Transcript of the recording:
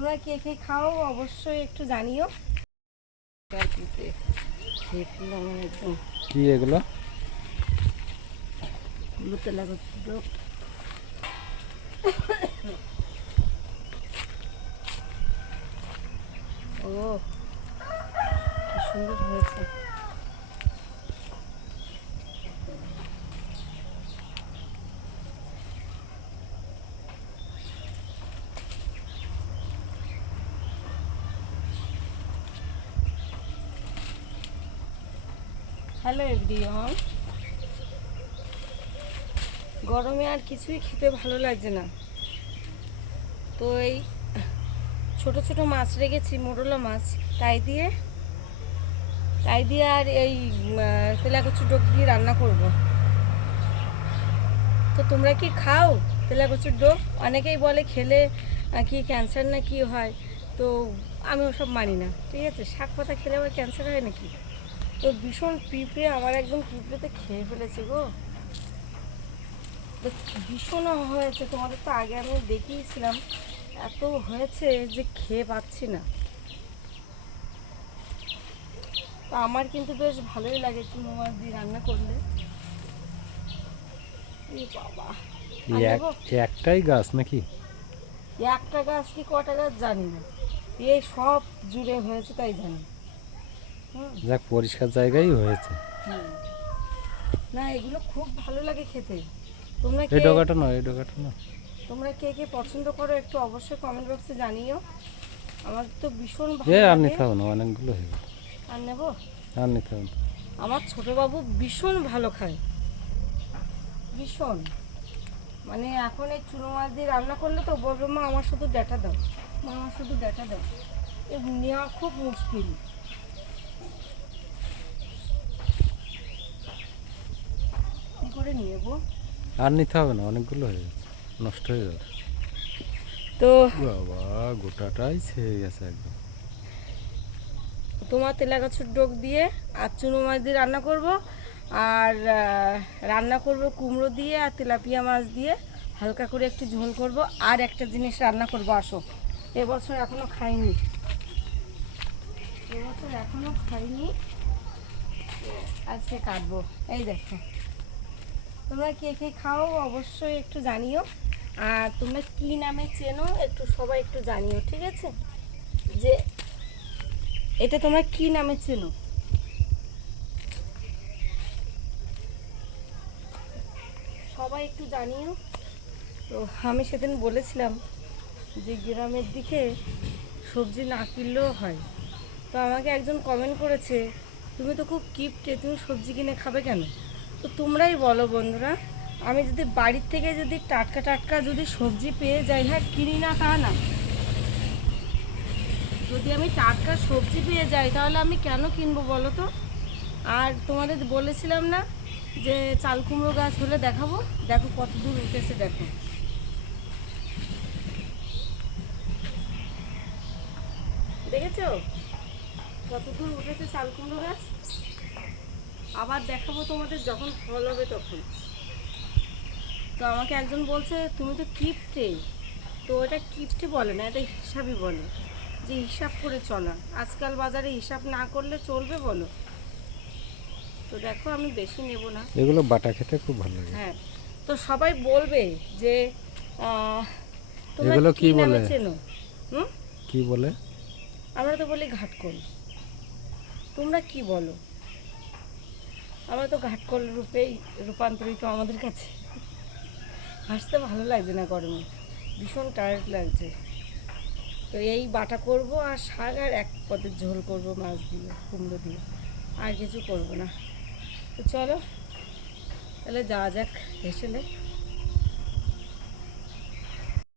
তোমরা কে কে খাও অবশ্যই একটু জানিও। কি এগুলো? ও সুন্দর হয়েছে। Hello everyone. গরমে আর কিছুই খেতে ভালো লাগছে না। তো এই ছোট ছোট মাছ রেখেছি, মোরলা মাছ, তাই দিয়ে তাই দিয়ে আর এই তেলাকচু ডোক দিয়ে রান্না করব। তো তোমরা কি খাও তেলাকচুর ডোক? অনেকেই বলে খেলে কি ক্যান্সার না কি হয়। তো আমি ওসব মানি না। ঠিক আছে, শাক পাতা খেলে আবার ক্যান্সার হয় নাকি? তো ভীষণ পিঁপড়ে আমার একদম পিঁপড়েতে খেয়ে ফেলেছে গো। ভীষণ হয়েছে তোমাদের তো আগে আমি দেখিয়েছিলাম এত হয়েছে যে খেয়ে পাচ্ছি না। তো আমার কিন্তু বেশ ভালোই লাগে চুনো মাছ দিয়ে রান্না করলে। বাবা। একটাই গাছ নাকি? একটা গাছ কি কটা গাছ জানি না। এই সব জুড়ে হয়েছে তাই জানি। যাক পরিষ্কার জায়গায় হয়েছে। না এগুলো খুব ভালো লাগে খেতে। তোমরা এই ডগাটা না এই ডগাটা না তোমরা কে কে পছন্দ করো একটু অবশ্যই কমেন্ট বক্সে জানিও। আমার তো ভীষণ ভালো আর নিতে হবে না অনেকগুলো হয়ে গেল। আর নেব? আর নিতে হবে আমার ছোট বাবু ভীষণ ভালো খায়। ভীষণ। মানে এখন এই চুনো মাছ দিয়ে রান্না করলে তো বলবে মা আমার শুধু ডাটা দাও মা আমার শুধু ডাটা দাও। এ নেওয়া খুব মুশকিল। করে নেব। আর নিতে হবে না অনেকগুলো হয়ে গেছে নষ্ট হয়ে যাবে। তো বাবা গোটাটাই ছেয়ে গেছে একদম। তোমার তেলা গাছের ডোক দিয়ে আর চুনো মাছ দিয়ে রান্না করব আর রান্না করব কুমড়ো দিয়ে আর তেলাপিয়া মাছ দিয়ে। হালকা করে একটু ঝোল করব আর একটা জিনিস রান্না করব আসো। এবছর এখনও খাইনি। এবছর এখনও খাইনি আজকে কাটবো। এই দেখো। তোমরা কে কে খাও অবশ্যই একটু জানিও। আর তোমরা কী নামে চেনো একটু সবাই একটু জানিও, ঠিক আছে? যে এটা তোমরা কি নামে চেনো? সবাই একটু জানিও। তো আমি সেদিন বলেছিলাম যে গ্রামের দিকে সবজি না কিনলেও হয়। তো আমাকে একজন কমেন্ট করেছে, তুমি তো খুব কিপটে তুমি সবজি কিনে খাবে কেন? তো তোমরাই বলো বন্ধুরা, আমি যদি বাড়ির থেকে যদি টাটকা টাটকা যদি সবজি পেয়ে যাই হ্যাঁ কিনি না তা না। যদি আমি টাটকা সবজি পেয়ে যাই, তাহলে আমি কেন কিনবো বলো তো? আর তোমাদের বলেছিলাম না যে চাল কুমড়ো গাছ হলে দেখাবো? দেখো কত দূর উঠেছে, দেখো। দেখেছ? কত দূর উঠেছে চাল কুমড়ো গাছ? আবার দেখাবো তোমাদের যখন ফল হবে তখন। তো আমাকে একজন বলছে তুমি তো কিপটে। তো এটা কিপটে বলে না এটা হিসাবই বলে যে হিসাব করে চলা। আজকাল বাজারে হিসাব না করলে চলবে বলো। তো দেখো আমি বেশি নেব না। এগুলো বাটা খেতে খুব ভালো লাগে। হ্যাঁ তো সবাই বলবে যে এগুলো কি বলে? চেনো? হুম? কি বলে? আমরা তো বলি ঘাটকল। তোমরা কি বলো? আমরা তো ঘাটকল রূপেই রূপান্তরিত আমাদের কাছে। হাসতে ভালো লাগছে না গরমে। ভীষণ টায়ার্ড লাগছে। তো এই বাটা করব আর শাক আর এক পদের ঝোল করব মাছ দিয়ে, কুমড়ো দিয়ে। আর কিছু করব না। তো চলো, তাহলে যাওয়া যাক হেসেলে